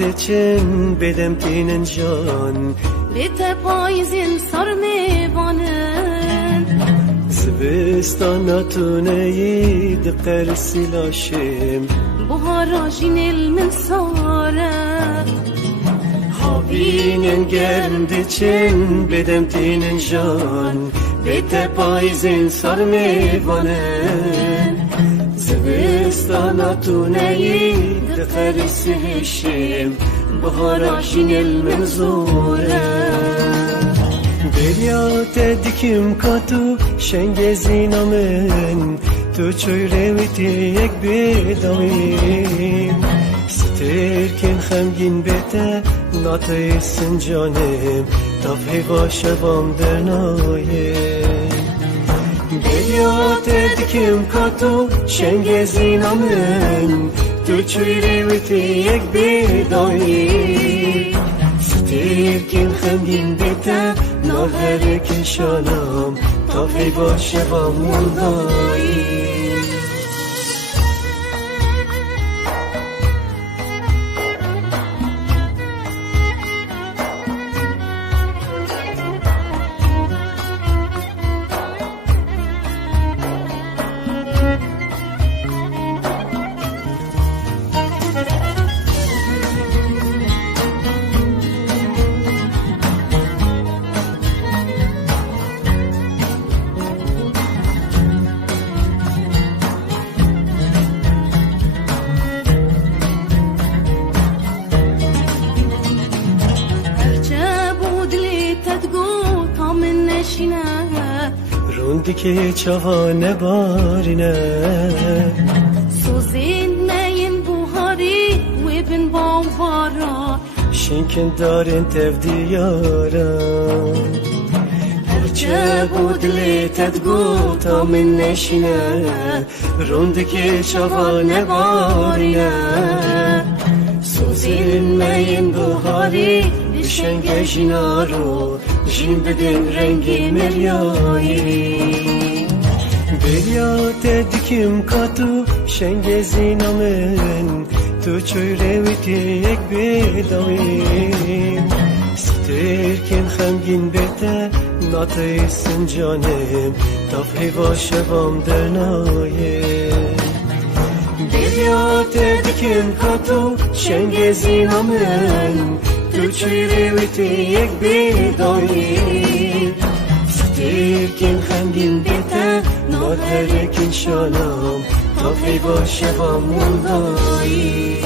دچن بدم تینن جان به پاییزین سر میوانن زبستان نتونه ید قرسی لاشم بهارا جینل من ساره Havinen gern diçin bedem tinin jan Bete payzin sar meyvanen مناطوني دقرس هشيم بهراشين المنزورة دریا تدکیم کاتو شنگ زینامن تو چوی رویتی یک بیدامیم سترکم خمگین بته ناتای سنجانم تا پیوا شبام درنایم Belyat edikim katu şengezin amen Tu çuyri viti yek bedai Sterkin خمگین bete ناهرkin şanam Ta پیوا شوام منداییم من نشینه روندی که چوانه بارینه سوزین نین بوهاری و بن باوارا شینکن دارین تفدیارم هرچه بود لیتت تا من نشینه روندی که چوانه بارینه سوزین مین بوهاری بشنگ جینارو Jindidim rengi meryoyi Belya tedikim katu şengezi namen Tu çöyreviti ek bedavim Sterkin hemgin bete Natayısın canem Tafri başevam dernayem Belya tedikim katu şengezi namen سوچیرویتی یک بیداری. ستیرکن خندین بیتا نادرکن شالام تا فی باشه با مولایی